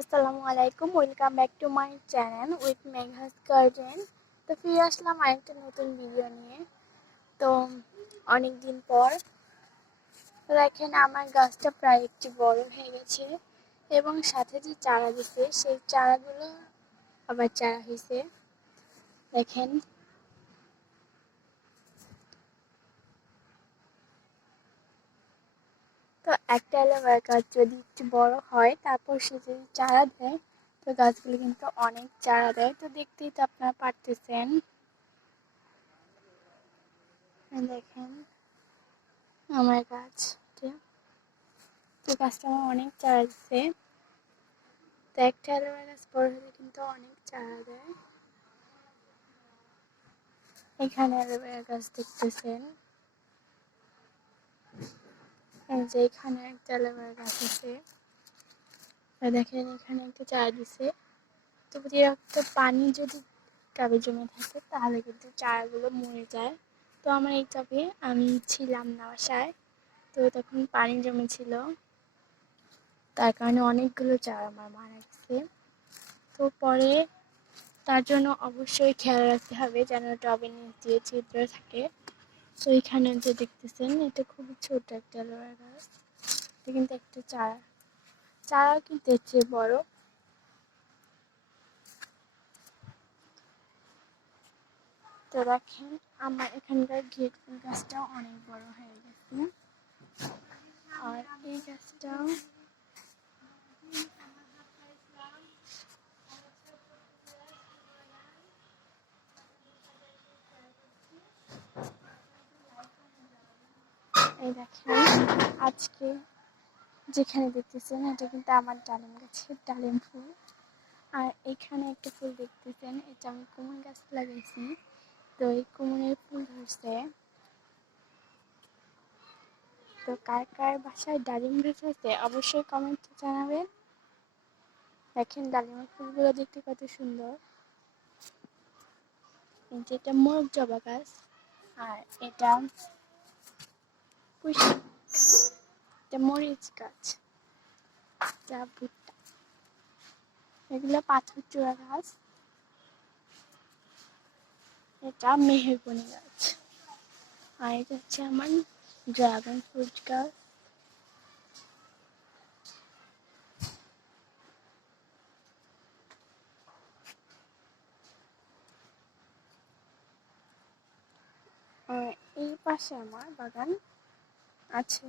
আসসালামু আলাইকুম, welcome back to my channel with Megha's garden. তো ফিরে আসলাম আরেকটা নতুন ভিডিও নিয়ে। তো অনেক দিন পর দেখেন আমার গাছটা প্রায় একটু বড় হয়ে গেছে এবং সাথে যে চারা দিছে সেই চারাগুলো আবার চারা হয়েছে। দেখেন তো একটা অ্যালোভেরা গাছ যদি একটু বড় হয় তারপর সে যদি চারা দেয় তো গাছগুলো কিন্তু অনেক চারা দেয়। তো দেখতেই তো আপনারা পারতেছেন। দেখেন আমার গাছটা, তো গাছটা আমার অনেক চারা দিচ্ছে। তো একটা অ্যালোভেরা গাছ বড় হলে কিন্তু অনেক চারা দেয়। এখানে অ্যালোভেরা গাছ দেখতেছেন, এই যে এখানে একটা অ্যালোভেরা গাছ আছে। দেখেন এখানে একটা চারা দিছে। তো অতিরিক্ত পানি যদি টবে জমে থাকে তাহলে কিন্তু চারাগুলো মরে যায়। তো আমার এই টবে আমি ছিলাম না বাসায়, তো তখন পানি জমেছিল, তার কারণে অনেকগুলো চারা আমার মারা গেছে। তো পরে তার জন্য অবশ্যই খেয়াল রাখতে হবে যেন টবের নিচ দিয়ে ছিদ্র থাকে। তো এখানে যে দেখতেছেন এটা খুবই ছোট একটা অ্যালোভেরা গাছ, এটা কিন্তু একটা চারা কিন্তু এর চেয়ে বড়। তো দেখেন আমার এখানকার গেট ফুল গাছটাও অনেক বড় হয়ে গেছে। আর এই গাছটাও এই দেখেন আজকে যেখানে দেখতেছেন এটা কিন্তু আমার ডালিম গাছের ডালিম ফুল। আর এখানে একটা ফুল দেখতেছেন, এটা আমি কুমড় গাছ লাগাইছি, তো এই কুমড়ের ফুল ধরছে। তো কার কার বাসায় ডালিম গাছ আছে অবশ্যই কমেন্টে জানাবেন। দেখেন ডালিমের ফুলগুলো দেখতে কত সুন্দর। এটা মোরগ জবা গাছ, আর এটা এটা মরিচ গাছ, এটা ভুট্টা, এগুলো পাথর চূড়া গাছ, এটা মেহগনি গাছ, আর এটা হচ্ছে আমার ড্রাগন ফ্রুট গাছ। আর এই পাশে আমার বাগান আছে,